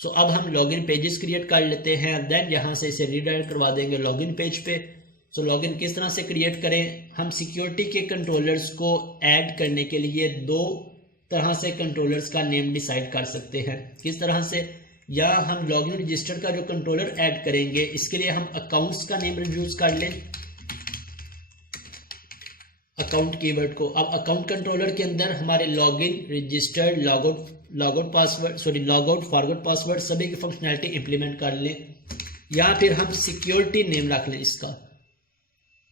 सो अब हम login pages create कर लेते हैं, देन यहाँ से इसे रीडायरेक्ट करवा देंगे लॉगिन पेज पे। सो लॉगिन किस तरह से क्रिएट करें, हम सिक्योरिटी के कंट्रोलर्स को ऐड करने के लिए दो तरह से कंट्रोलर्स का नेम डिसाइड कर सकते हैं। किस तरह से, या हम लॉगिन रजिस्टर का जो कंट्रोलर ऐड करेंगे इसके लिए हम अकाउंट्स का नेम यूज कर लें, अकाउंट कीवर्ड को। अब अकाउंट कंट्रोलर के अंदर हमारे login, registered, logout password, logout, forgot password सभी की फंक्शनैलिटी इंप्लीमेंट कर लें, या फिर हम सिक्योरिटी नेम रख लें इसका।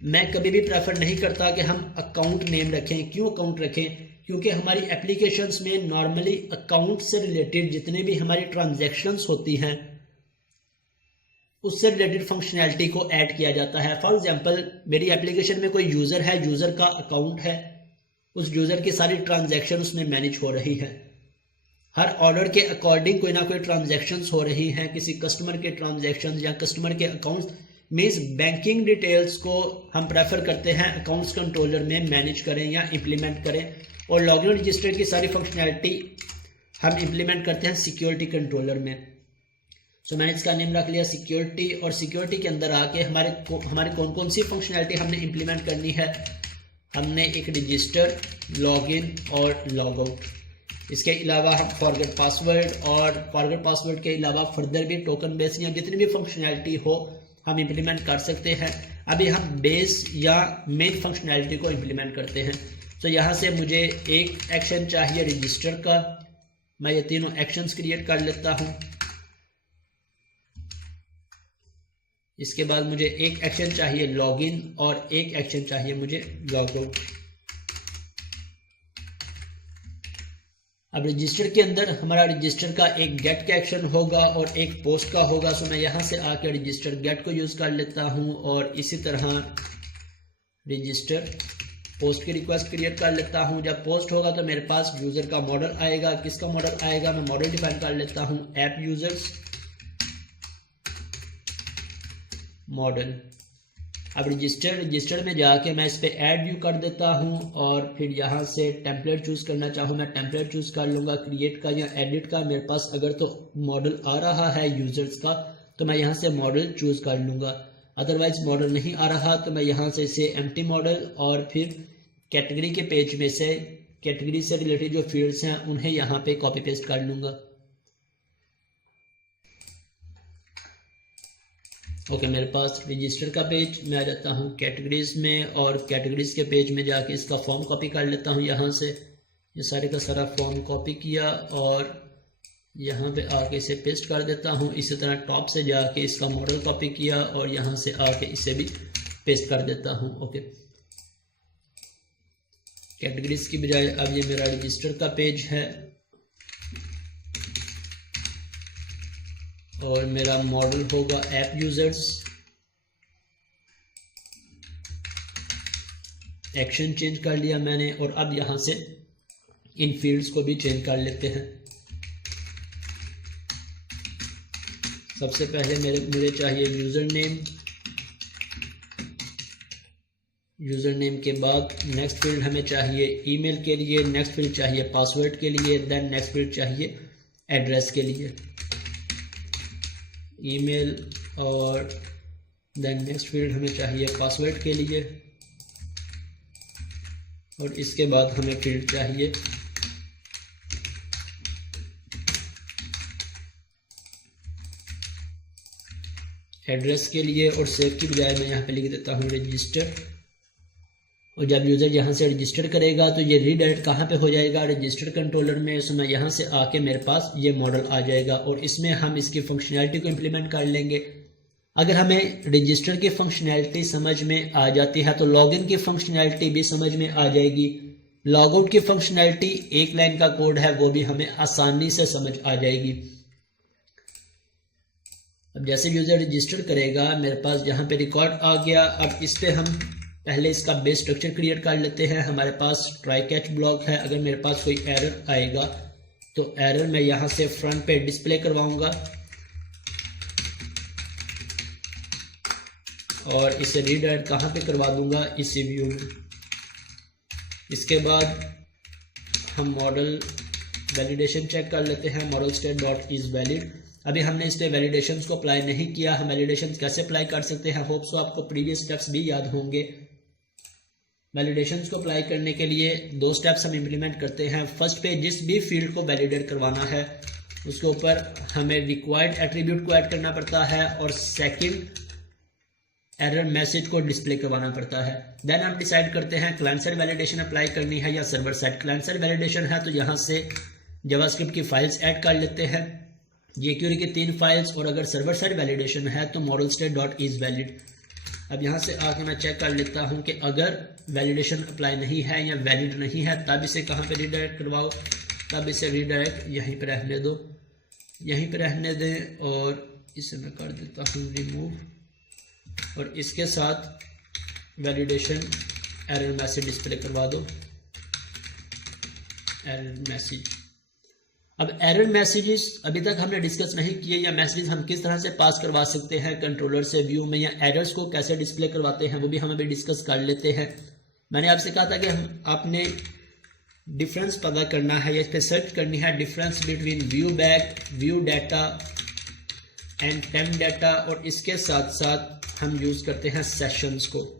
मैं कभी भी प्रेफर नहीं करता कि हम अकाउंट नेम रखें। क्यों अकाउंट रखें, क्योंकि हमारी एप्लीकेशंस में नॉर्मली अकाउंट से रिलेटेड जितने भी हमारी ट्रांजैक्शंस होती हैं उससे रिलेटेड फंक्शनैलिटी को ऐड किया जाता है। फॉर एग्जांपल मेरी एप्लीकेशन में कोई यूज़र है, यूज़र का अकाउंट है, उस यूज़र की सारी ट्रांजैक्शन उसमें मैनेज हो रही है, हर ऑर्डर के अकॉर्डिंग कोई ना कोई ट्रांजैक्शंस हो रही हैं, किसी कस्टमर के ट्रांजैक्शंस या कस्टमर के अकाउंट्स मीन्स बैंकिंग डिटेल्स को हम प्रेफर करते हैं अकाउंट्स कंट्रोलर में मैनेज करें या इम्प्लीमेंट करें, और लॉगिन रजिस्टर की सारी फंक्शनैलिटी हम इम्प्लीमेंट करते हैं सिक्योरिटी कंट्रोलर में। सो मैंने इसका नेम रख लिया सिक्योरिटी, और सिक्योरिटी के अंदर आके हमारे कौन कौन सी फंक्शनैलिटी हमने इम्प्लीमेंट करनी है। हमने एक रजिस्टर, लॉगिन और लॉगआउट, इसके अलावा हम फॉरगेट पासवर्ड, और फॉरगेट पासवर्ड के अलावा फर्दर भी टोकन बेस या जितनी भी फंक्शनैलिटी हो हम इम्प्लीमेंट कर सकते हैं। अभी हम बेस या मेन फंक्शनैलिटी को इम्प्लीमेंट करते हैं। तो यहाँ से मुझे एक एक्शन चाहिए रजिस्टर का, मैं ये तीनों एक्शंस क्रिएट कर लेता हूँ। इसके बाद मुझे एक एक्शन चाहिए लॉगिन और एक एक्शन चाहिए मुझे लॉगआउट। अब रजिस्टर के अंदर हमारा रजिस्टर का एक गेट का एक्शन होगा और एक पोस्ट का होगा। सो मैं यहाँ से आके रजिस्टर गेट को यूज़ कर लेता हूँ, और इसी तरह रजिस्टर पोस्ट की रिक्वेस्ट क्रिएट कर लेता हूँ। जब पोस्ट होगा तो मेरे पास यूज़र का मॉडल आएगा। किसका मॉडल आएगा, मैं मॉडल डिफाइन कर लेता हूँ, ऐप यूज़र्स मॉडल। अब रजिस्टर में जाके मैं इस पर ऐड व्यू कर देता हूँ, और फिर यहाँ से टेम्पलेट चूज़ करना चाहूँ मैं टेम्पलेट चूज़ कर लूँगा, क्रिएट का या एडिट का। मेरे पास अगर तो मॉडल आ रहा है यूज़र्स का तो मैं यहाँ से मॉडल चूज़ कर लूँगा, अदरवाइज मॉडल नहीं आ रहा तो मैं यहाँ से इसे एम्प्टी मॉडल, और फिर कैटेगरी के पेज में से कैटेगरी से रिलेटेड जो फील्ड्स हैं उन्हें यहाँ पे कॉपी पेस्ट कर लूँगा। ओके, मेरे पास रजिस्टर का पेज, मैं आ जाता हूँ कैटेगरीज में, और कैटेगरीज के पेज में जाके इसका फॉर्म कॉपी कर लेता हूँ। यहाँ से ये सारे का सारा फॉर्म कॉपी किया और यहाँ पे आके इसे पेस्ट कर देता हूँ। इसी तरह टॉप से जाके इसका मॉडल कॉपी किया और यहाँ से आके इसे भी पेस्ट कर देता हूँ। ओके, कैटेगरीज की बजाय अब ये मेरा रजिस्टर का पेज है, और मेरा मॉडल होगा ऐप यूजर्स। एक्शन चेंज कर लिया मैंने, और अब यहाँ से इन फील्ड्स को भी चेंज कर लेते हैं। सबसे पहले मुझे चाहिए यूज़र नेम के बाद नेक्स्ट फील्ड हमें चाहिए ईमेल के लिए, नेक्स्ट फील्ड चाहिए पासवर्ड के लिए, देन नेक्स्ट फील्ड चाहिए एड्रेस के लिए, ईमेल, और देन नेक्स्ट फील्ड हमें चाहिए पासवर्ड के लिए, और इसके बाद हमें फील्ड चाहिए एड्रेस के लिए, और सेव की बजाय मैं यहाँ पे लिख देता हूँ रजिस्टर। और जब यूज़र यहाँ से रजिस्टर करेगा तो ये रीडायरेक्ट कहाँ पे हो जाएगा, रजिस्टर कंट्रोलर में। सो मैं यहाँ से आके मेरे पास ये मॉडल आ जाएगा, और इसमें हम इसकी फंक्शनैलिटी को इम्प्लीमेंट कर लेंगे। अगर हमें रजिस्टर की फंक्शनैलिटी समझ में आ जाती है तो लॉगिन की फंक्शनैलिटी भी समझ में आ जाएगी। लॉगआउट की फंक्शनैलिटी एक लाइन का कोड है, वो भी हमें आसानी से समझ आ जाएगी। अब जैसे यूज़र रजिस्टर करेगा मेरे पास यहाँ पे रिकॉर्ड आ गया। अब इस पे हम पहले इसका बेस स्ट्रक्चर क्रिएट कर लेते हैं। हमारे पास ट्राई कैच ब्लॉक है, अगर मेरे पास कोई एरर आएगा तो एरर मैं यहाँ से फ्रंट पे डिस्प्ले करवाऊंगा, और इसे रीडायरेक्ट कहाँ पे करवा दूंगा, इसी व्यू में। इसके बाद हम मॉडल वैलिडेशन चेक कर लेते हैं, model state dot is valid. अभी हमने इस पे वैलिडेशंस को अप्लाई नहीं किया। हम वैलिडेशंस कैसे अप्लाई कर सकते हैं, होप सो आपको प्रीवियस स्टेप्स भी याद होंगे। वैलिडेशंस को अप्लाई करने के लिए 2 स्टेप्स हम इम्प्लीमेंट करते हैं। फर्स्ट पे जिस भी फील्ड को वैलिडेट करवाना है उसके ऊपर हमें रिक्वायर्ड एट्रीब्यूट को ऐड करना पड़ता है और सेकंड एरर मैसेज को डिस्प्ले करवाना पड़ता है। देन हम डिसाइड करते हैं क्लाइंट साइड वैलिडेशन अप्लाई करनी है या server side. Client side validation है तो यहाँ से जावास्क्रिप्ट की फाइल्स ऐड कर लेते हैं, jQuery की 3 फाइल्स, और अगर सर्वर साइड वैलिडेशन है तो modelstate.isValid। अब यहाँ से आके मैं चेक कर लेता हूँ कि अगर वैलिडेशन अप्लाई नहीं है या वैलिड नहीं है तब इसे कहाँ पे रिडायरेक्ट करवाओ। तब इसे रिडायरेक्ट यहीं पर रहने दो, यहीं पर रहने दें, और इसे मैं कर देता हूँ रिमूव, और इसके साथ वैलिडेशन एरर मैसेज डिस्प्ले करवा दो, एरर मैसेज। अब एरर मैसेजेस अभी तक हमने डिस्कस नहीं किए, या मैसेजेस हम किस तरह से पास करवा सकते हैं कंट्रोलर से व्यू में, या एरर्स को कैसे डिस्प्ले करवाते हैं वो भी हम अभी डिस्कस कर लेते हैं। मैंने आपसे कहा था कि आपने डिफरेंस पता करना है या इस पर सर्च करनी है, difference between view back, view data and temp data, और इसके साथ साथ हम यूज करते हैं सेशंस को।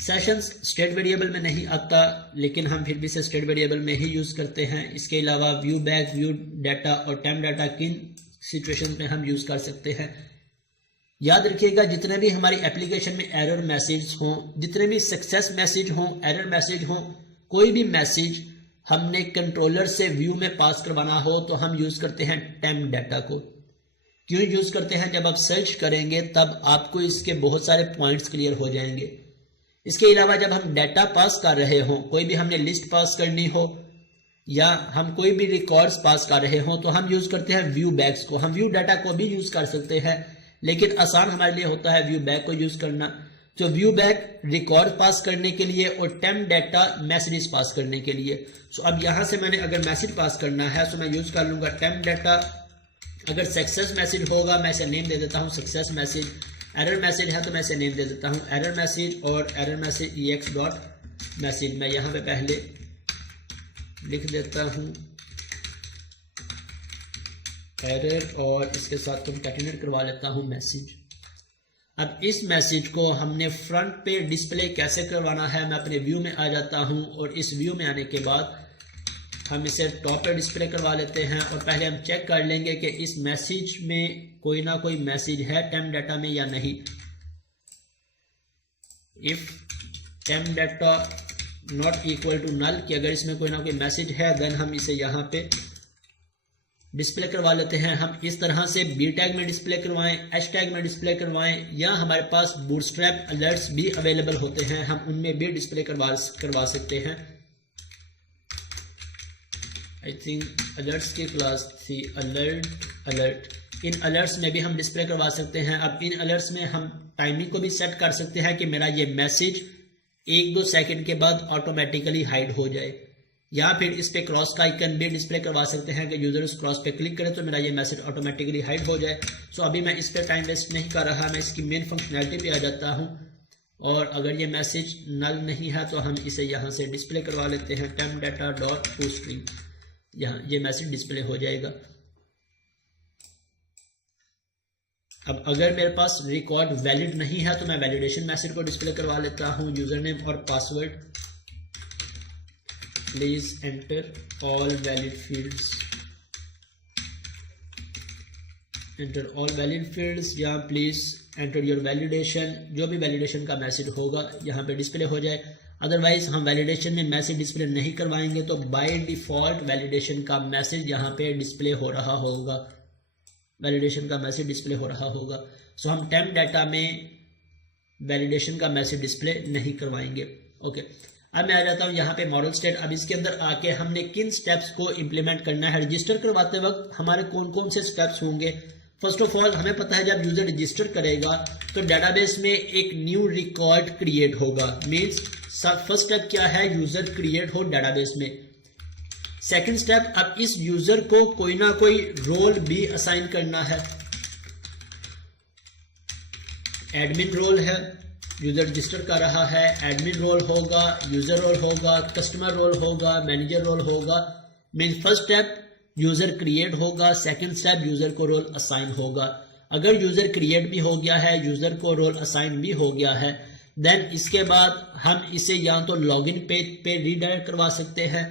सेशंस स्टेट वेरिएबल में नहीं आता, लेकिन हम फिर भी इसे स्टेट वेरिएबल में ही यूज करते हैं। इसके अलावा व्यू बैक, व्यू डाटा और टेम्प डाटा किन सिचुएशन में हम यूज कर सकते हैं। याद रखिएगा जितने भी हमारी एप्लीकेशन में एरर मैसेज हों, जितने भी सक्सेस मैसेज हों, एरर मैसेज हों, कोई भी मैसेज हमने कंट्रोलर से व्यू में पास करवाना हो तो हम यूज करते हैं टेम्प डाटा को। क्यों यूज करते हैं, जब आप सर्च करेंगे तब आपको इसके बहुत सारे पॉइंट्स क्लियर हो जाएंगे। इसके अलावा जब हम डाटा पास कर रहे हों, कोई भी हमने लिस्ट पास करनी हो या हम कोई भी रिकॉर्ड्स पास कर रहे हों, तो हम यूज करते हैं व्यू बैक्स को। हम व्यू डाटा को भी यूज कर सकते हैं, लेकिन आसान हमारे लिए होता है व्यू बैक को यूज करना। तो व्यू बैक रिकॉर्ड पास करने के लिए और टेम्प डाटा मैसेजेस पास करने के लिए। सो अब यहां से मैंने अगर मैसेज पास करना है तो मैं यूज कर लूंगा टेम्प डाटा। अगर सक्सेस मैसेज होगा मैं इसे नेम दे देता हूं सक्सेस मैसेज। एरर मैसेज है तो मैं इसे नेम दे देता हूं एरर मैसेज, और error message ex dot message मैं यहां पे पहले लिख देता हूं एरर, और इसके साथ कंकैटिनेट करवा लेता हूं मैसेज। अब इस मैसेज को हमने फ्रंट पे डिस्प्ले कैसे करवाना है, मैं अपने व्यू में आ जाता हूं, और इस व्यू में आने के बाद हम इसे टॉप पे डिस्प्ले करवा लेते हैं। और पहले हम चेक कर लेंगे कि इस मैसेज में कोई ना कोई मैसेज है टेम्प डाटा में या नहीं। If temp data not equal to null, कि अगर इसमें कोई ना कोई मैसेज है, देन हम इसे यहाँ पे डिस्प्ले करवा लेते हैं। हम इस तरह से बी टैग में डिस्प्ले करवाएं, एच टैग में डिस्प्ले करवाएं, या हमारे पास बूटस्ट्रैप अलर्ट्स भी अवेलेबल होते हैं, हम उनमें भी डिस्प्ले करवा सकते हैं। आई थिंक अलर्ट्स की क्लास थी अलर्ट, इन अलर्ट्स में भी हम डिस्प्ले करवा सकते हैं। अब इन अलर्ट्स में हम टाइमिंग को भी सेट कर सकते हैं कि मेरा ये मैसेज 1-2 सेकंड के बाद ऑटोमेटिकली हाइड हो जाए, या फिर इस पे क्रॉस का आइकन भी डिस्प्ले करवा सकते हैं कि यूजर उस क्रॉस पे क्लिक करे तो मेरा ये मैसेज ऑटोमेटिकली हाइड हो जाए। सो अभी मैं इस पे टाइम वेस्ट नहीं कर रहा, मैं इसकी मेन फंक्शनैलिटी पे आ जाता हूँ, और अगर ये मैसेज नल नहीं है तो हम इसे यहाँ से डिस्प्ले करवा लेते हैं temp data dot to string, यहाँ ये मैसेज डिस्प्ले हो जाएगा। अब अगर मेरे पास रिकॉर्ड वैलिड नहीं है तो मैं वैलिडेशन मैसेज को डिस्प्ले करवा लेता हूँ, यूजर नेम और password, please enter all valid fields, enter all valid fields, या प्लीज एंटर योर वैलिडेशन। जो भी वैलिडेशन का मैसेज होगा यहाँ पे डिस्प्ले हो जाए। अदरवाइज हम वैलिडेशन में मैसेज डिस्प्ले नहीं करवाएंगे तो बाय डिफॉल्ट वैलिडेशन का मैसेज यहाँ पे डिस्प्ले हो रहा होगा, वैलिडेशन का मैसेज डिस्प्ले हो रहा होगा। सो हम टेम्प डाटा में वैलिडेशन का मैसेज डिस्प्ले नहीं करवाएंगे। ओके, अब मैं आ जाता हूँ यहाँ पे मॉडल स्टेट। अब इसके अंदर आके हमने किन स्टेप्स को इंप्लीमेंट करना है। रजिस्टर करवाते वक्त हमारे कौन कौन से स्टेप्स होंगे। फर्स्ट ऑफ ऑल हमें पता है जब यूजर रजिस्टर करेगा तो डेटाबेस में एक न्यू रिकॉर्ड क्रिएट होगा। मीन्स फर्स्ट स्टेप क्या है, यूजर क्रिएट हो डेटाबेस में। सेकंड स्टेप, अब इस यूजर को कोई ना कोई रोल भी असाइन करना है। एडमिन रोल है, यूजर रजिस्टर कर रहा है, एडमिन रोल होगा, यूजर रोल होगा, कस्टमर रोल होगा, मैनेजर रोल होगा। Mean first step user create होगा, सेकंड स्टेप यूजर को रोल असाइन होगा। अगर यूजर क्रिएट भी हो गया है, यूजर को रोल असाइन भी हो गया है, देन इसके बाद हम इसे या तो लॉगिन पेज पे रीडायरेक्ट करवा सकते हैं,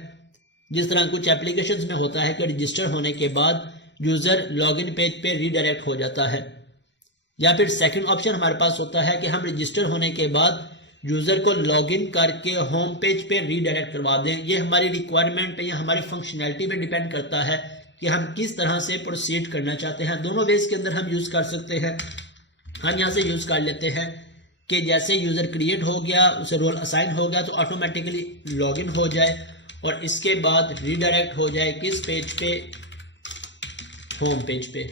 जिस तरह कुछ एप्लीकेशंस में होता है कि रजिस्टर होने के बाद यूजर लॉगिन पेज पे रीडायरेक्ट हो जाता है। या फिर सेकंड ऑप्शन हमारे पास होता है कि हम रजिस्टर होने के बाद यूजर को लॉगिन करके होम पेज पे रीडायरेक्ट करवा दें। ये हमारी रिक्वायरमेंट पे या हमारी फंक्शनैलिटी पे डिपेंड करता है कि हम किस तरह से प्रोसीड करना चाहते हैं। दोनों वेज के अंदर हम यूज कर सकते हैं। हम यहाँ से यूज कर लेते हैं कि जैसे यूजर क्रिएट हो गया, उसे रोल असाइन हो गया, तो ऑटोमेटिकली लॉगिन हो जाए और इसके बाद रीडायरेक्ट हो जाए किस पेज पे, होम पेज पे।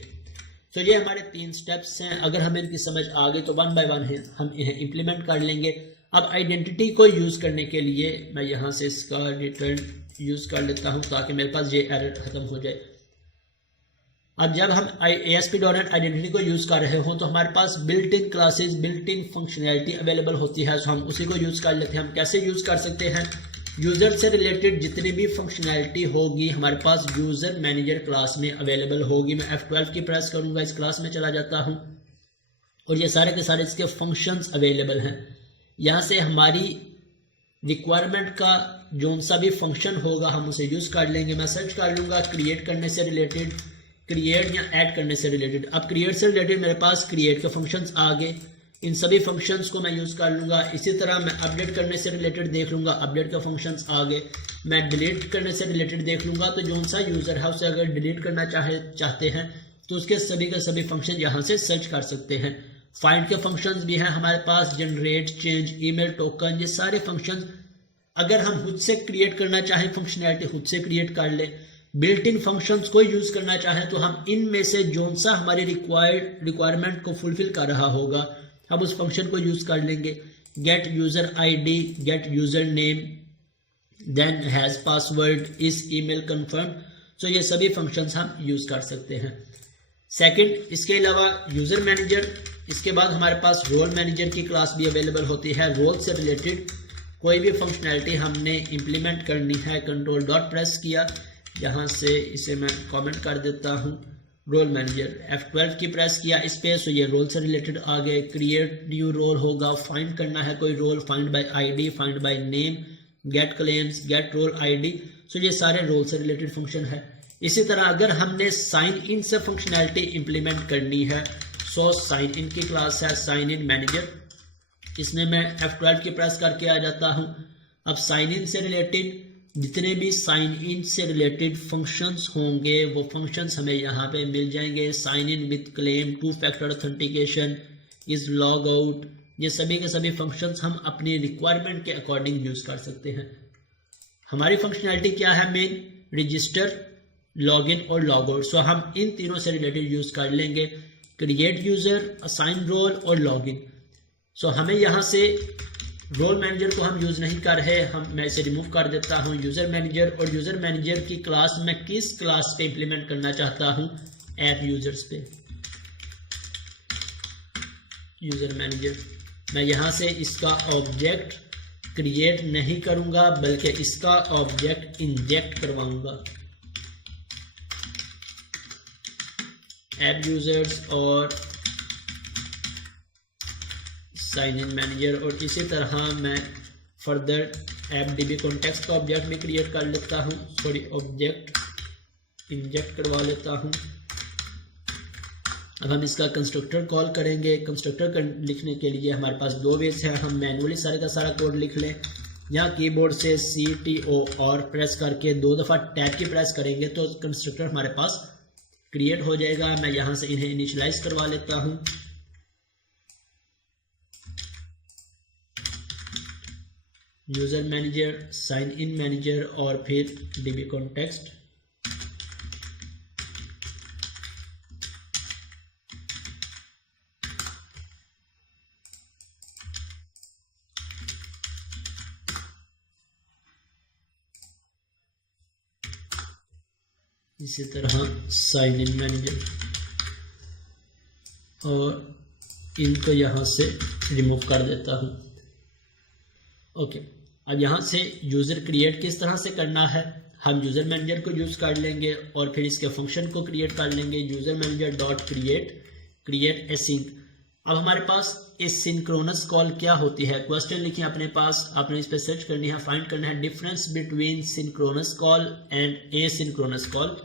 तो ये हमारे 3 स्टेप्स हैं। अगर हमें इनकी समझ आ गई तो 1 बाय 1 है हम इन्हें इम्प्लीमेंट कर लेंगे। अब आइडेंटिटी को यूज़ करने के लिए मैं यहाँ से इसका रिटर्न यूज़ कर लेता हूँ ताकि मेरे पास ये एरर ख़त्म हो जाए। अब जब हम ASP.NET आइडेंटिटी को यूज़ कर रहे हों तो हमारे पास built in classes, built in functionality available होती है, तो हम उसी को यूज़ कर लेते हैं। हम कैसे यूज़ कर सकते हैं? यूज़र से रिलेटेड जितनी भी फंक्शनैलिटी होगी हमारे पास यूज़र मैनेजर क्लास में अवेलेबल होगी। मैं F12 की प्रेस करूँगा, इस क्लास में चला जाता हूँ और ये सारे के सारे इसके फंक्शंस अवेलेबल हैं। यहाँ से हमारी रिक्वायरमेंट का जो सा भी फंक्शन होगा हम उसे यूज़ कर लेंगे। मैं सर्च कर लूँगा क्रिएट करने से रिलेटेड, क्रिएट या ऐड करने से रिलेटेड। अब क्रिएट से रिलेटेड मेरे पास क्रिएट के फंक्शंस आ गए, इन सभी फंक्शंस को मैं यूज़ कर लूँगा। इसी तरह मैं अपडेट करने से रिलेटेड देख लूँगा, अपडेट के फंक्शंस आ गए। मैं डिलीट करने से रिलेटेड देख लूँगा, तो जो सा यूज़र है उसे अगर डिलीट करना चाहते हैं तो उसके सभी के सभी फंक्शन यहाँ से सर्च कर सकते हैं। फाइंड के फंक्शंस भी हैं हमारे पास, जनरेट, चेंज, ईमेल टोकन, ये सारे फंक्शंस अगर हम खुद से क्रिएट करना चाहें फंक्शनैलिटी खुद से क्रिएट कर लें। बिल्ट इन फंक्शंस को यूज़ करना चाहें तो हम इनमें से जो सा हमारी रिक्वायरमेंट को फुलफिल कर रहा होगा हम उस फंक्शन को यूज़ कर लेंगे। Get user ID, get user name, then has password, is email confirm. तो ये सभी फंक्शंस हम यूज़ कर सकते हैं। सेकंड, इसके अलावा यूज़र मैनेजर, इसके बाद हमारे पास रोल मैनेजर की क्लास भी अवेलेबल होती है। रोल से रिलेटेड कोई भी फंक्शनैलिटी हमने इम्प्लीमेंट करनी है, कंट्रोल डॉट प्रेस किया, यहाँ से इसे मैं कमेंट कर देता हूँ, रोल मैनेजर F12 की प्रेस किया इस पे, सो ये रोल से रिलेटेड आ गए। क्रिएट न्यू रोल होगा, फाइंड करना है कोई role, find by ID, find by name, get claims, get role ID। So ये सारे रोल से रिलेटेड फंक्शन है। इसी तरह अगर हमने साइन इन से फंक्शनैलिटी इम्प्लीमेंट करनी है, सो साइन इन की क्लास है साइन इन मैनेजर, इसमें मैं F12 की प्रेस करके आ जाता हूँ। अब साइन इन से रिलेटेड जितने भी साइन इन से रिलेटेड फंक्शंस होंगे वो फंक्शंस हमें यहाँ पे मिल जाएंगे। Sign in with claim, 2 factor authentication, is log out, ये सभी के सभी फंक्शंस हम अपनी रिक्वायरमेंट के अकॉर्डिंग यूज़ कर सकते हैं। हमारी फंक्शनैलिटी क्या है? मेन रजिस्टर, लॉगिन और लॉग आउट। सो हम इन तीनों से रिलेटेड यूज़ कर लेंगे, क्रिएट यूज़र, असाइन रोल और लॉगिन। सो हमें यहाँ से रोल मैनेजर को हम यूज़ नहीं कर रहे, मैं इसे रिमूव कर देता हूँ। यूज़र मैनेजर, और यूज़र मैनेजर की क्लास मैं किस क्लास पे इंप्लीमेंट करना चाहता हूँ? ऐप यूज़र्स पे। यूज़र मैनेजर, मैं यहाँ से इसका ऑब्जेक्ट क्रिएट नहीं करूँगा बल्कि इसका ऑब्जेक्ट इंजेक्ट करवाऊँगा। ऐप यूज़र्स और साइन इन मैनेजर, और इसी तरह मैं फर्दर ऐप DB कॉन्टेक्स्ट का ऑब्जेक्ट भी क्रिएट कर लेता हूँ, सॉरी ऑब्जेक्ट इंजेक्ट करवा लेता हूँ। अब हम इसका कंस्ट्रक्टर कॉल करेंगे। कंस्ट्रक्टर लिखने के लिए हमारे पास 2 वेज है। हम मैनुअली सारे का सारा कोड लिख लें, या कीबोर्ड से CTOR प्रेस करके 2 दफ़ा टैब की प्रेस करेंगे तो कंस्ट्रक्टर हमारे पास क्रिएट हो जाएगा। मैं यहाँ से इन्हें इनिशियलाइज करवा लेता हूँ। User manager, sign in manager और फिर DB कॉन्टेक्स्ट। इसी तरह साइन इन मैनेजर, और इनको यहाँ से रिमूव कर देता हूँ। ओके, अब यहाँ से यूज़र क्रिएट किस तरह से करना है हम यूज़र मैनेजर को यूज़ कर लेंगे और फिर इसके फंक्शन को क्रिएट कर लेंगे, user manager dot create async. अब हमारे पास एसिंक्रोनस कॉल क्या होती है, क्वेश्चन लिखिए अपने पास, आपने इस पर सर्च करनी है, फाइंड करना है difference between synchronous call and asynchronous call,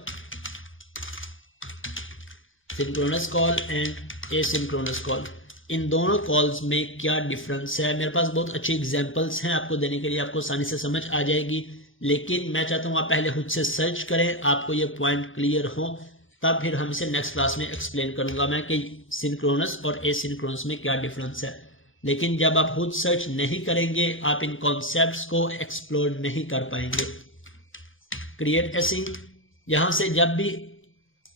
synchronous call and asynchronous call, इन दोनों कॉल्स में क्या डिफरेंस है। मेरे पास बहुत अच्छी एग्जांपल्स हैं आपको देने के लिए, आपको आसानी से समझ आ जाएगी, लेकिन मैं चाहता हूँ आप पहले खुद से सर्च करें, आपको ये पॉइंट क्लियर हो, तब फिर हम इसे नेक्स्ट क्लास में एक्सप्लेन करूंगा मैं कि सिंक्रोनस और एसिंक्रोनस में क्या डिफरेंस है। लेकिन जब आप खुद सर्च नहीं करेंगे आप इन कॉन्सेप्ट्स को एक्सप्लोर नहीं कर पाएंगे। क्रिएट एसिंक, यहाँ से जब भी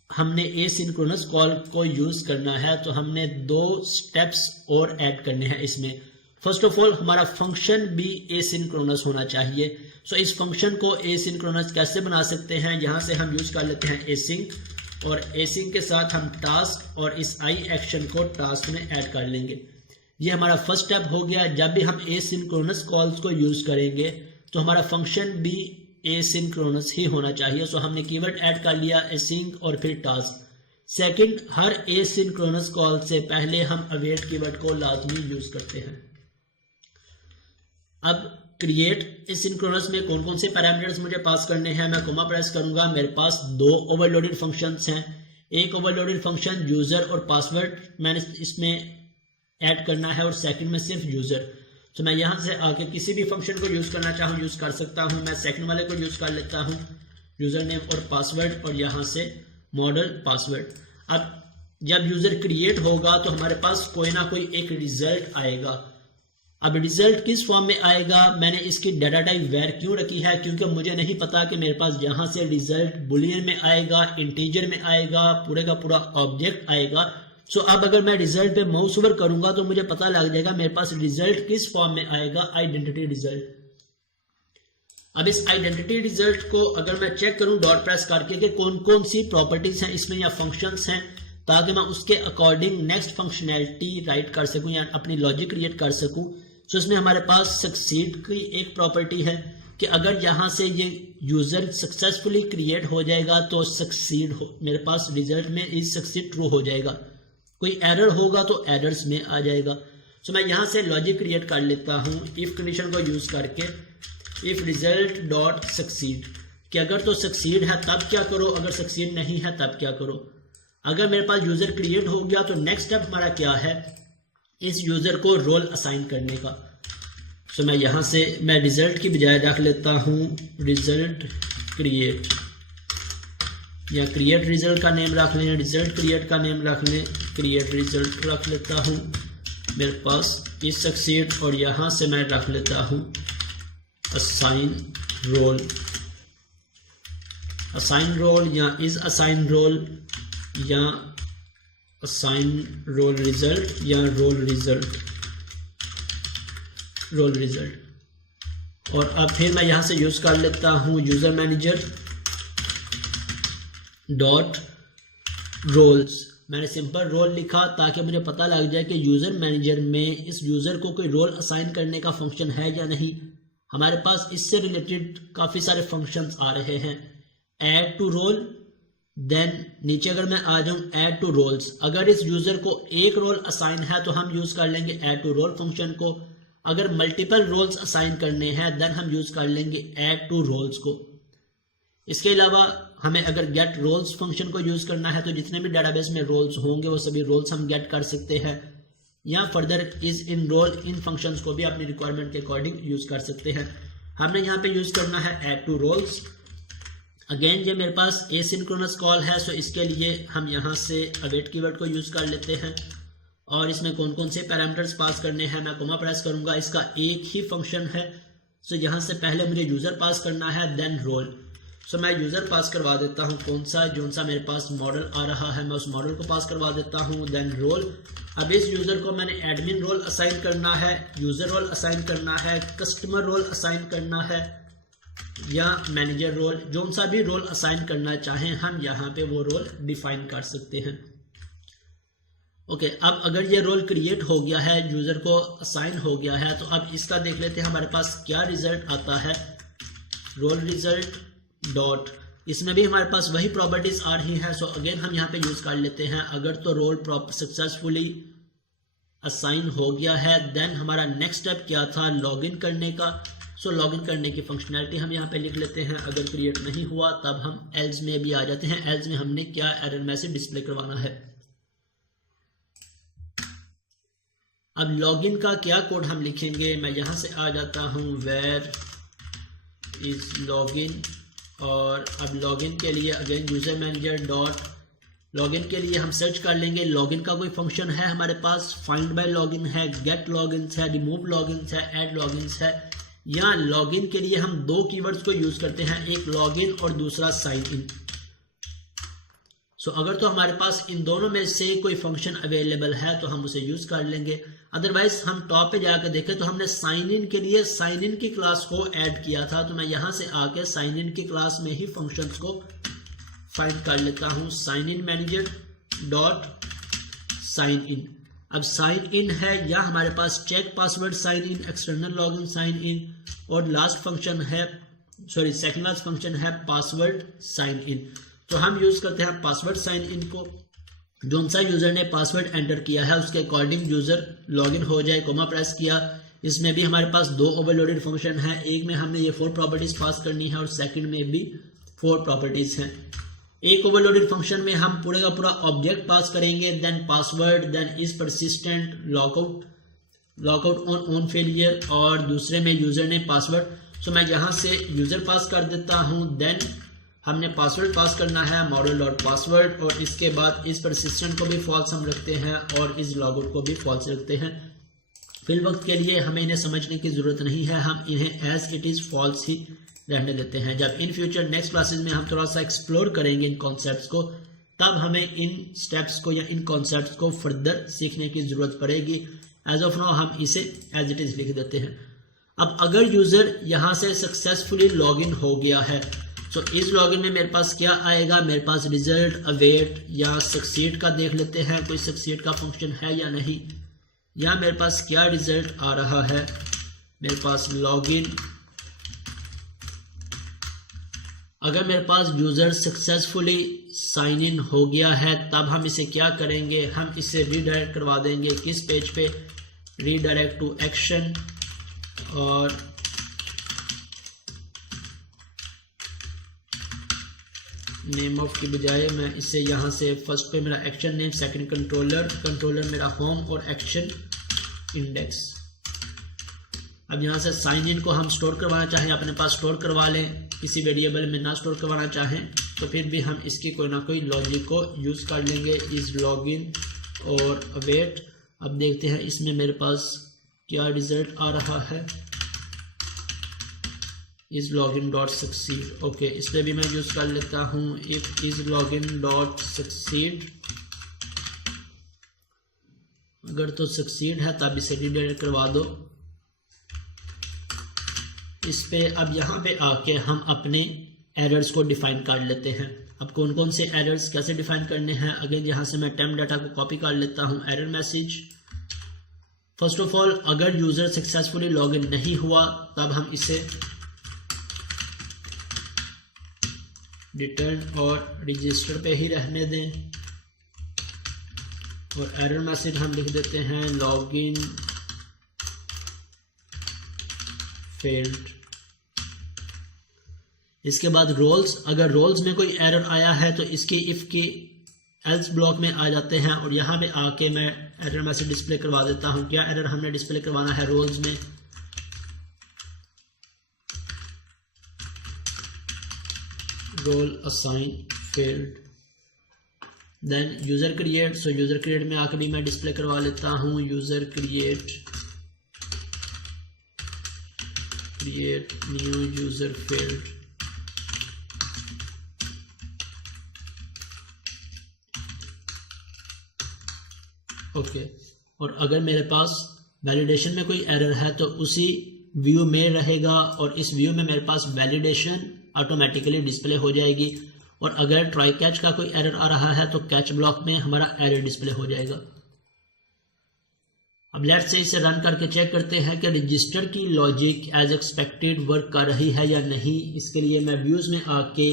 हमने एसिंक्रोनस कॉल को यूज करना है तो हमने 2 स्टेप्स और ऐड करने हैं इसमें। फर्स्ट ऑफ ऑल हमारा फंक्शन भी एसिंक्रोनस होना चाहिए। सो इस फंक्शन को एसिंक्रोनस कैसे बना सकते हैं, यहाँ से हम यूज कर लेते हैं एसिंक, और एसिंक के साथ हम टास्क और इस आई एक्शन को टास्क में ऐड कर लेंगे। ये हमारा फर्स्ट स्टेप हो गया। जब भी हम एसिंक्रोनस कॉल्स को यूज करेंगे तो हमारा फंक्शन भी एसिंक्रोनस ही होना चाहिए। सो हमने कीवर्ड ऐड कर लिया एसिंक और फिर टास्क। सेकंड, हर एसिंक्रोनस कॉल से पहले हम अवेट कीवर्ड को लाजमी यूज करते हैं। अब क्रिएट एसिंक्रोनस में कौन कौन से पैरामीटर्स मुझे पास करने हैं, मैं कोमा प्रेस करूंगा, मेरे पास 2 ओवरलोडेड फंक्शंस हैं। एक ओवरलोडेड फंक्शन यूजर और पासवर्ड मैंने इसमें ऐड करना है और सेकंड में सिर्फ यूजर। तो मैं यहाँ से आके किसी भी फंक्शन को यूज करना चाहूँ यूज कर सकता हूँ। मैं सेकंड वाले को यूज कर लेता हूँ, यूजर नेम और पासवर्ड, और यहाँ से मॉडल पासवर्ड। अब जब यूजर क्रिएट होगा तो हमारे पास कोई ना कोई एक रिजल्ट आएगा। अब रिजल्ट किस फॉर्म में आएगा, मैंने इसकी डाटा टाइप वेर क्यों रखी है, क्योंकि मुझे नहीं पता कि मेरे पास यहाँ से रिजल्ट बुलियन में आएगा, इंटीजर में आएगा, पूरे का पूरा ऑब्जेक्ट आएगा। सो अब अगर मैं रिजल्ट पे माउस ओवर करूंगा तो मुझे पता लग जाएगा मेरे पास रिजल्ट किस फॉर्म में आएगा, आइडेंटिटी रिजल्ट। अब इस आइडेंटिटी रिजल्ट को अगर मैं चेक करूं डॉट प्रेस करके कि कौन कौन सी प्रॉपर्टीज हैं इसमें या फंक्शंस हैं, ताकि मैं उसके अकॉर्डिंग नेक्स्ट फंक्शनैलिटी राइट कर सकूं या अपनी लॉजिक क्रिएट कर सकूं। सो इसमें हमारे पास सक्सीड की एक प्रॉपर्टी है कि अगर यहाँ से ये यूजर सक्सेसफुली क्रिएट हो जाएगा तो सक्सीड हो, मेरे पास रिजल्ट में इज सक्सीड ट्रू हो जाएगा। कोई एरर होगा तो एरर्स में आ जाएगा। सो मैं यहाँ से लॉजिक क्रिएट कर लेता हूँ इफ कंडीशन को यूज करके, इफ रिजल्ट डॉट सक्सीड, कि अगर तो सक्सीड है तब क्या करो, अगर सक्सीड नहीं है तब क्या करो। अगर मेरे पास यूजर क्रिएट हो गया तो नेक्स्ट स्टेप हमारा क्या है, इस यूजर को रोल असाइन करने का। सो मैं यहाँ से मैं रिजल्ट की बजाय रख लेता हूँ रिजल्ट क्रिएट, या क्रिएट रिजल्ट का नेम रख लें, रिजल्ट क्रिएट का नेम रख लें, क्रिएट रिजल्ट रख लेता हूँ मेरे पास इस सक्सीड, और यहाँ से मैं रख लेता हूँ असाइन रोल, असाइन रोल या इज असाइन रोल या असाइन रोल रिजल्ट या रोल रिजल्ट, रोल रिजल्ट। और अब फिर मैं यहाँ से यूज कर लेता हूँ यूजर मैनेजर डॉट रोल्स। मैंने सिंपल रोल लिखा ताकि मुझे पता लग जाए कि यूजर मैनेजर में इस यूजर को कोई रोल असाइन करने का फंक्शन है या नहीं। हमारे पास इससे रिलेटेड काफी सारे फंक्शंस आ रहे हैं, ऐड टू रोल, देन नीचे अगर मैं आ जाऊं ऐड टू रोल्स, अगर इस यूजर को एक रोल असाइन है तो हम यूज कर लेंगे ऐड टू रोल फंक्शन को। अगर मल्टीपल रोल्स असाइन करने हैं देन हम यूज कर लेंगे ऐड टू रोल्स को। इसके अलावा हमें अगर गेट रोल्स फंक्शन को यूज करना है तो जितने भी डेटाबेस में रोल्स होंगे वो सभी रोल्स हम गेट कर सकते हैं, या further is in role in functions को भी अपनी रिक्वायरमेंट के अकॉर्डिंग यूज कर सकते हैं। हमने यहाँ पे यूज करना है ऐड टू रोल्स। अगेन ये मेरे पास एसिंक्रोनस कॉल है, सो इसके लिए हम यहाँ से अवेट कीवर्ड को यूज कर लेते हैं, और इसमें कौन कौन से पैरामीटर्स पास करने हैं मैं कोमा प्रेस करूंगा, इसका एक ही फंक्शन है। सो यहाँ से पहले मुझे यूजर पास करना है देन रोल। सो मैं यूजर पास करवा देता हूँ कौन सा मेरे पास मॉडल आ रहा है, मैं उस मॉडल को पास करवा देता हूँ देन रोल। अब इस यूजर को मैंने एडमिन रोल असाइन करना है, यूजर रोल असाइन करना है, कस्टमर रोल असाइन करना है, या मैनेजर रोल, जो सा भी रोल असाइन करना चाहें हम यहाँ पे वो रोल डिफाइन कर सकते हैं। ओके, अब अगर ये रोल क्रिएट हो गया है, यूजर को असाइन हो गया है, तो अब इसका देख लेते हैं हमारे पास क्या रिजल्ट आता है। रोल रिजल्ट डॉट, इसमें भी हमारे पास वही प्रॉपर्टीज आ रही है। सो अगेन हम यहाँ पे यूज कर लेते हैं। अगर तो रोल सक्सेसफुली असाइन हो गया है, देन हमारा नेक्स्ट स्टेप क्या था, लॉगिन करने का। सो लॉगिन करने की फंक्शनैलिटी हम यहाँ पे लिख लेते हैं। अगर क्रिएट नहीं हुआ तब हम एल्स में भी आ जाते हैं। एल्स में हमने क्या एरर मैसेज डिस्प्ले करवाना है। अब लॉगिन का क्या कोड हम लिखेंगे, मैं यहाँ से आ जाता हूँ वेयर इज लॉगिन, और अब लॉगिन के लिए again user manager dot login के लिए हम सर्च कर लेंगे। लॉगिन का कोई फंक्शन है हमारे पास, फाइंड बाय लॉगिन है, गेट लॉगिन है, रिमूव लॉगिन है, ऐड लॉगिन है। या लॉगिन के लिए हम दो कीवर्ड्स को यूज करते हैं, एक लॉगिन और दूसरा साइन इन। सो अगर तो हमारे पास इन दोनों में से कोई फंक्शन अवेलेबल है तो हम उसे यूज कर लेंगे। अदरवाइज हम टॉप पे जाकर देखें तो हमने साइन इन के लिए साइन इन की क्लास को ऐड किया था, तो मैं यहां से आके साइन इन की क्लास में ही फंक्शंस को फाइंड कर लेता हूं। Sign in manager dot sign in. अब साइन इन है या हमारे पास check password sign in, external login sign in, और लास्ट फंक्शन है, सॉरी सेकंड लास्ट फंक्शन है पासवर्ड साइन इन। तो हम यूज करते हैं पासवर्ड साइन इन को। जो सा यूजर ने पासवर्ड एंटर किया है उसके अकॉर्डिंग यूजर लॉगिन हो जाए, कोमा प्रेस किया। इसमें भी हमारे पास दो ओवरलोडेड फंक्शन है, एक में हमने ये 4 प्रॉपर्टीज पास करनी है और सेकंड में भी 4 प्रॉपर्टीज हैं। एक ओवरलोडेड फंक्शन में हम पूरे का पूरा ऑब्जेक्ट पास करेंगे, then password, then is persistent, lockout on failure, और दूसरे में यूजर ने पासवर्ड। सो मैं यहाँ से यूजर पास कर देता हूँ, देन हमने पासवर्ड पास करना है मॉडल डॉट पासवर्ड, और इसके बाद इस परसिस्टेंट को भी फॉल्स हम रखते हैं और इस लॉगआउट को भी फॉल्स रखते हैं। फिल वक्त के लिए हमें इन्हें समझने की जरूरत नहीं है, हम इन्हें एज इट इज फॉल्स ही रहने देते हैं। जब इन फ्यूचर नेक्स्ट क्लासेस में हम थोड़ा सा एक्सप्लोर करेंगे इन कॉन्सेप्ट्स को, तब हमें इन स्टेप्स को या इन कॉन्सेप्ट्स को फर्दर सीखने की जरूरत पड़ेगी। एज ऑफ नाउ हम इसे एज इट इज लिख देते हैं। अब अगर यूजर यहाँ से सक्सेसफुली लॉगिन हो गया है, तो इस लॉगिन में मेरे पास क्या आएगा, मेरे पास रिजल्ट, अवेट या सक्सीड का देख लेते हैं, कोई सक्सीड का फंक्शन है या नहीं, या मेरे पास क्या रिजल्ट आ रहा है, मेरे पास लॉगिन। अगर मेरे पास यूजर सक्सेसफुली साइन इन हो गया है तब हम इसे क्या करेंगे, हम इसे रीडायरेक्ट करवा देंगे किस पेज पे, रीडायरेक्ट टू एक्शन, और नेम ऑफ की बजाय मैं इसे यहाँ से फर्स्ट पे मेरा एक्शन नेम, सेकंड कंट्रोलर मेरा होम, और एक्शन इंडेक्स। अब यहाँ से साइन इन को हम स्टोर करवाना चाहें अपने पास स्टोर करवा लें, किसी वेरिएबल में ना स्टोर करवाना चाहें तो फिर भी हम इसकी कोई ना कोई लॉजिक को यूज कर लेंगे, इज लॉगिन और अवेट। अब देखते हैं इसमें मेरे पास क्या रिजल्ट आ रहा है, is login dot succeed. Okay, इस पर भी मैं यूज कर लेता हूँ if is login dot succeed. अगर तो सक्सीड है तब इसे रीडायरेक्ट करवा दो इस पे। अब यहाँ पे आके हम अपने एरर्स को डिफाइन कर लेते हैं। अब कौन कौन से एरर्स कैसे डिफाइन करने हैं, अगेन यहाँ से मैं टेम्प डाटा को कॉपी कर लेता हूँ। Error message, first of all अगर यूजर सक्सेसफुली लॉगिन नहीं हुआ तब हम इसे रिटर्न और रजिस्टर पे ही रहने दें, और एरर मैसेज हम लिख देते हैं लॉगिन फेल्ड। इसके बाद रोल्स, अगर रोल्स में कोई एरर आया है तो इसकी इफ की एल्स ब्लॉक में आ जाते हैं, और यहाँ पे आके मैं एरर मैसेज डिस्प्ले करवा देता हूँ। क्या एरर हमने डिस्प्ले करवाना है रोल्स में, role assign failed. Then user create, so user create में आके भी मैं डिस्प्ले करवा लेता हूँ user create new user failed. Okay, और अगर मेरे पास वैलिडेशन में कोई एरर है तो उसी व्यू में रहेगा, और इस व्यू में मेरे पास वैलिडेशन ऑटोमेटिकली डिस्प्ले हो जाएगी। और अगर ट्राई कैच का कोई एरर आ रहा है तो कैच ब्लॉक में हमारा एरर डिस्प्ले हो जाएगा। अब लेट्स से इसे रन करके चेक करते हैं कि रजिस्टर की लॉजिक एज एक्सपेक्टेड वर्क कर रही है या नहीं। इसके लिए मैं व्यूज में आके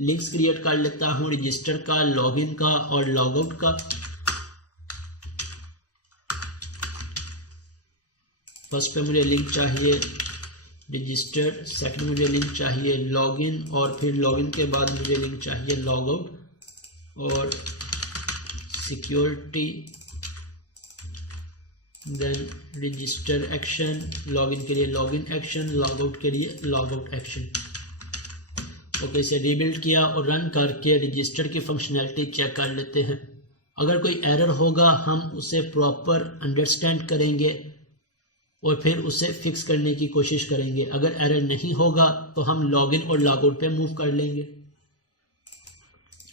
लिंक्स क्रिएट कर लेता हूं, रजिस्टर का, लॉगिन का और लॉगआउट का। फर्स्ट पे मुझे लिंक चाहिए रजिस्टर, सेकंड मुझे लिंक चाहिए लॉगिन और फिर लॉगिन के बाद मुझे लिंक चाहिए लॉगआउट और security, then register action, login के लिए लॉगिन एक्शन, लॉगआउट के लिए लॉगआउट एक्शन। ओके, इसे रीबिल्ड किया और रन करके रजिस्टर की फंक्शनैलिटी चेक कर लेते हैं। अगर कोई एरर होगा हम उसे प्रॉपर अंडरस्टैंड करेंगे और फिर उसे फिक्स करने की कोशिश करेंगे। अगर एरर नहीं होगा तो हम लॉगिन और लॉगआउट पे मूव कर लेंगे।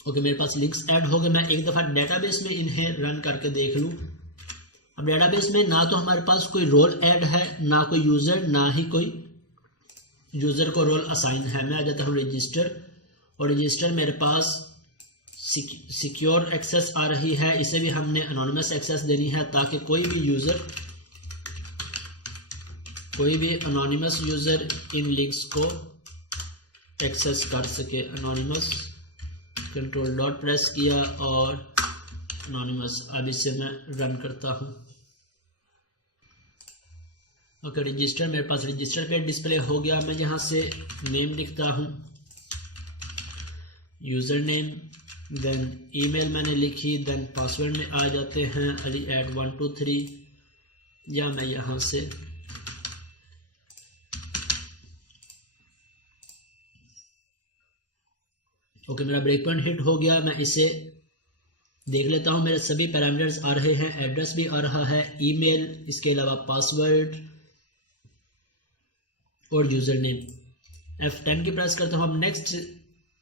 ओके, मेरे पास लिंक्स ऐड हो गए। मैं एक दफ़ा डेटाबेस में इन्हें रन करके देख लूँ। अब डेटाबेस में ना तो हमारे पास कोई रोल ऐड है, ना कोई यूज़र, ना ही कोई यूज़र को रोल असाइन है। मैं आ जाता हूँ रजिस्टर और रजिस्टर मेरे पास सिक्योर एक्सेस आ रही है। इसे भी हमने अनोनिमस एक्सेस देनी है ताकि कोई भी अनोनिमस यूज़र इन लिंक्स को एक्सेस कर सके। अनोनिमस कंट्रोल डॉट प्रेस किया और अनोनिमस। अब इसे मैं रन करता हूँ। ओके, रजिस्टर मेरे पास रजिस्टर पे डिस्प्ले हो गया। मैं यहाँ से नेम लिखता हूँ, यूज़र नेम, देन ईमेल मैंने लिखी, देन पासवर्ड में आ जाते हैं ali@123 या मैं यहाँ से ओके, मेरा ब्रेक पॉइंट हिट हो गया। मैं इसे देख लेता हूँ, मेरे सभी पैरामीटर्स आ रहे हैं, एड्रेस भी आ रहा है, ईमेल, इसके अलावा पासवर्ड और यूज़र नेम। F10 की प्रेस करता हूँ। हम नेक्स्ट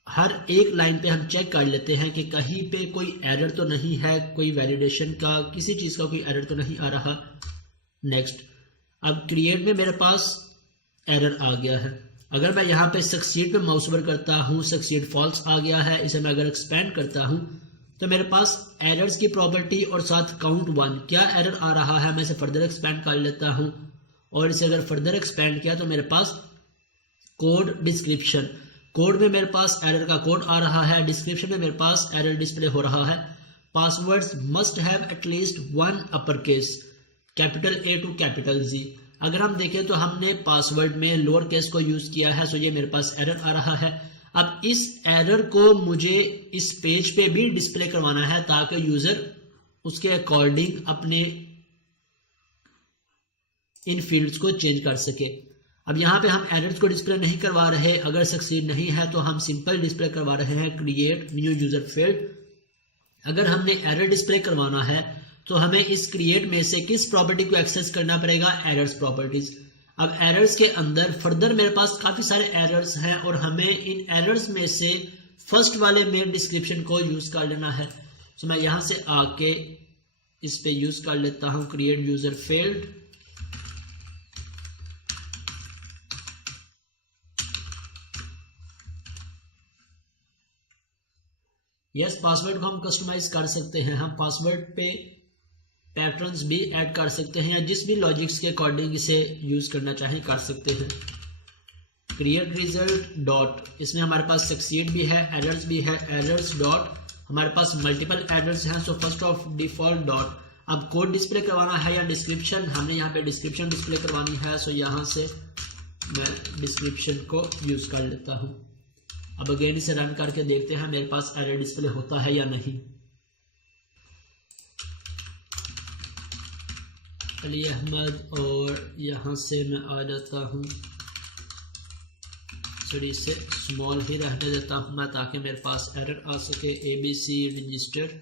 हर एक लाइन पे हम चेक कर लेते हैं कि कहीं पे कोई एरर तो नहीं है, कोई वैलिडेशन का, किसी चीज़ का कोई एरर तो नहीं आ रहा। नेक्स्ट, अब क्रिएट में मेरे पास एरर आ गया है। अगर मैं यहाँ पे सक्सीड पे माउस ओवर करता हूँ, सक्सीड फॉल्स आ गया है। इसे मैं अगर एक्सपेंड करता हूँ तो मेरे पास एरर्स की प्रॉपर्टी और साथ काउंट 1 क्या एरर आ रहा है। मैं इसे फर्दर एक्सपेंड कर लेता हूँ और इसे अगर फर्दर एक्सपेंड किया तो मेरे पास कोड डिस्क्रिप्शन, कोड में मेरे पास एरर का कोड आ रहा है, डिस्क्रिप्शन में मेरे पास एरर डिस्प्ले हो रहा है। Passwords must have at least 1 upper case, capital A to capital Z। अगर हम देखें तो हमने पासवर्ड में लोअर केस को यूज किया है, सो ये मेरे पास एरर आ रहा है। अब इस एरर को मुझे इस पेज पे भी डिस्प्ले करवाना है ताकि यूजर उसके अकॉर्डिंग अपने इन फील्ड्स को चेंज कर सके। अब यहाँ पे हम एरर्स को डिस्प्ले नहीं करवा रहे, अगर सक्सीड नहीं है तो हम सिंपल डिस्प्ले करवा रहे हैं क्रिएट न्यू यूजर फील्ड। अगर हमने एरर डिस्प्ले करवाना है तो हमें इस क्रिएट में से किस प्रॉपर्टी को एक्सेस करना पड़ेगा, एरर्स प्रॉपर्टीज। अब एरर्स के अंदर फर्दर मेरे पास काफी सारे एरर्स हैं और हमें इन एरर्स में से फर्स्ट वाले में डिस्क्रिप्शन को यूज कर लेना है। तो मैं यहां से आके इस पे यूज कर लेता हूं create user field. Yes, password को हम कस्टमाइज कर सकते हैं। हम पासवर्ड पे पैटर्न्स भी ऐड कर सकते हैं या जिस भी लॉजिक्स के अकॉर्डिंग इसे यूज करना चाहें कर सकते हैं। क्रिएट रिजल्ट डॉट, इसमें हमारे पास सक्सीड भी है, एरर्स भी है, एरर्स डॉट हमारे पास मल्टीपल एरर्स हैं, so first of default dot. अब कोड डिस्प्ले करवाना है या डिस्क्रिप्शन, हमने यहाँ पे डिस्क्रिप्शन डिस्प्ले करवानी है, सो यहाँ से मैं डिस्क्रिप्शन को यूज कर लेता हूँ। अब अगेन इसे रन करके देखते हैं मेरे पास एरर डिस्प्ले होता है या नहीं। अली अहमद, और यहाँ से मैं आ जाता हूँ, सॉरी इसे स्मॉल ही रहने देता हूँ मैं ताकि मेरे पास एरर आ सके। ABC register.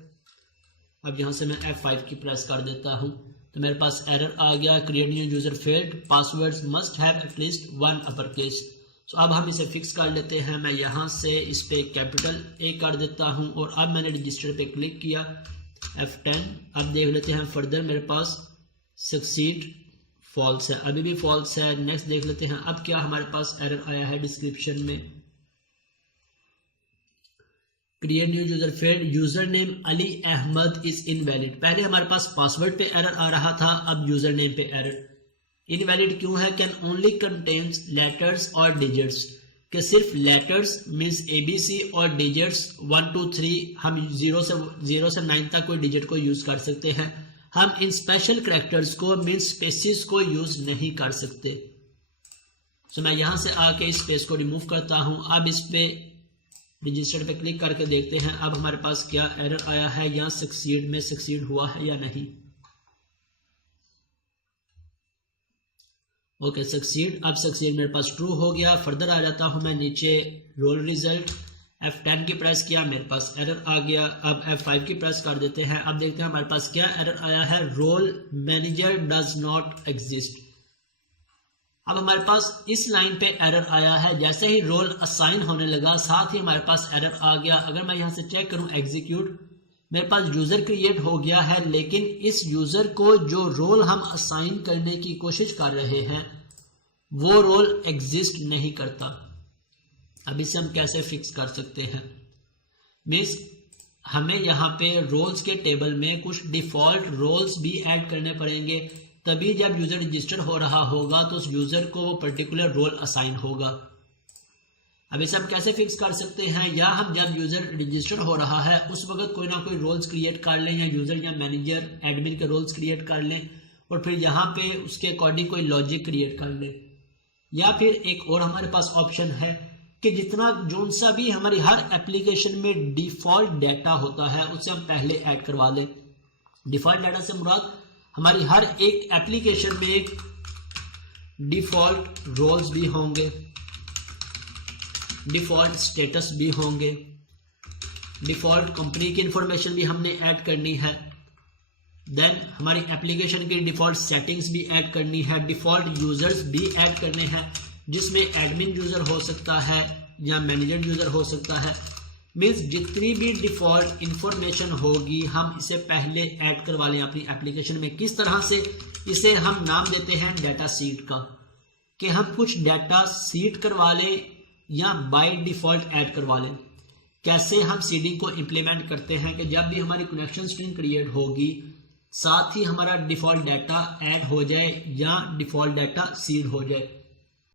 अब यहाँ से मैं F5 की प्रेस कर देता हूँ तो मेरे पास एरर आ गया, create new user field, passwords must have at least 1 upper case. तो अब हम इसे फिक्स कर लेते हैं। मैं यहाँ से इस पे कैपिटल A कर देता हूँ और अब मैंने रजिस्टर पे क्लिक किया, F10। अब देख लेते हैं फर्दर मेरे पास सक्सीड फॉल्स है, अभी भी फॉल्स है। नेक्स्ट देख लेते हैं अब क्या हमारे पास एरर आया है डिस्क्रिप्शन में। Create new user field, user name Ali Ahmed is invalid. पहले हमारे पास पासवर्ड पे एरर आ रहा था, अब यूजर नेम पे एरर। इनवैलिड क्यों है? कैन ओनली कंटेन्स लेटर्स और डिजिट्स, कि सिर्फ लेटर्स मीन्स ABC और डिजिट्स 1 2 3 हम 0 से 9 तक कोई डिजिट को यूज कर सकते हैं। हम इन स्पेशल करैक्टर्स को मीन्स स्पेसिस को यूज नहीं कर सकते। सो मैं यहां से आके इस स्पेस को रिमूव करता हूं। अब इस पे रजिस्टर पे क्लिक करके देखते हैं अब हमारे पास क्या एरर आया है, या सक्सीड में सक्सीड हुआ है या नहीं। ओके सक्सीड, अब सक्सीड मेरे पास ट्रू हो गया। फर्दर आ जाता हूं मैं नीचे, रोल रिजल्ट F10 की प्रेस किया, मेरे पास एरर आ गया। अब F5 की प्रेस कर देते हैं। अब देखते हैं हमारे पास क्या एरर आया है, role manager does not exist. अब हमारे पास इस लाइन पे एरर आया है, जैसे ही रोल असाइन होने लगा साथ ही हमारे पास एरर आ गया। अगर मैं यहां से चेक करूं एग्जीक्यूट, मेरे पास यूजर क्रिएट हो गया है, लेकिन इस यूजर को जो रोल हम असाइन करने की कोशिश कर रहे हैं वो रोल एग्जिस्ट नहीं करता। अब इसे हम कैसे फिक्स कर सकते हैं? मीन्स हमें यहाँ पे रोल्स के टेबल में कुछ डिफॉल्ट रोल्स भी ऐड करने पड़ेंगे, तभी जब यूजर रजिस्टर हो रहा होगा तो उस यूजर को वो पर्टिकुलर रोल असाइन होगा। अब इसे हम कैसे फिक्स कर सकते हैं? या हम जब यूजर रजिस्टर हो रहा है उस वक्त कोई ना कोई रोल्स क्रिएट कर लें, या यूजर या मैनेजर एडमिन के रोल्स क्रिएट कर लें और फिर यहाँ पे उसके अकॉर्डिंग कोई लॉजिक क्रिएट कर लें। या फिर एक और हमारे पास ऑप्शन है कि जितना जोन सा भी हमारी हर एप्लीकेशन में डिफॉल्ट डाटा होता है उसे हम पहले ऐड करवा लें। डिफॉल्ट डाटा से मुराद हमारी हर एक एप्लीकेशन में एक डिफॉल्ट रोल्स भी होंगे, डिफॉल्ट स्टेटस भी होंगे, डिफॉल्ट कंपनी की इंफॉर्मेशन भी हमने ऐड करनी है, देन हमारी एप्लीकेशन की डिफॉल्ट सेटिंग्स भी ऐड करनी है, डिफॉल्ट यूजर्स भी ऐड करने हैं जिसमें एडमिन यूजर हो सकता है या मैनेजर यूजर हो सकता है। मीन्स जितनी भी डिफॉल्ट इंफॉर्मेशन होगी हम इसे पहले ऐड करवा लें अपनी एप्लीकेशन में। किस तरह से? इसे हम नाम देते हैं डाटा सीट का, कि हम कुछ डाटा सीट करवा लें या बाय डिफॉल्ट ऐड करवा लें। कैसे हम सीडिंग को इंप्लीमेंट करते हैं कि जब भी हमारी कनेक्शन स्ट्रिंग क्रिएट होगी साथ ही हमारा डिफॉल्ट डाटा ऐड हो जाए या डिफॉल्ट डाटा सीड हो जाए।